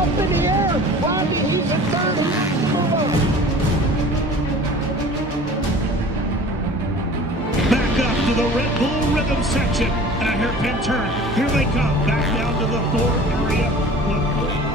up in the air. Rodney, he's in third. He has to move on. Back up to the Red Bull rhythm section. And a hairpin turn. Here they come. Back down to the fourth area.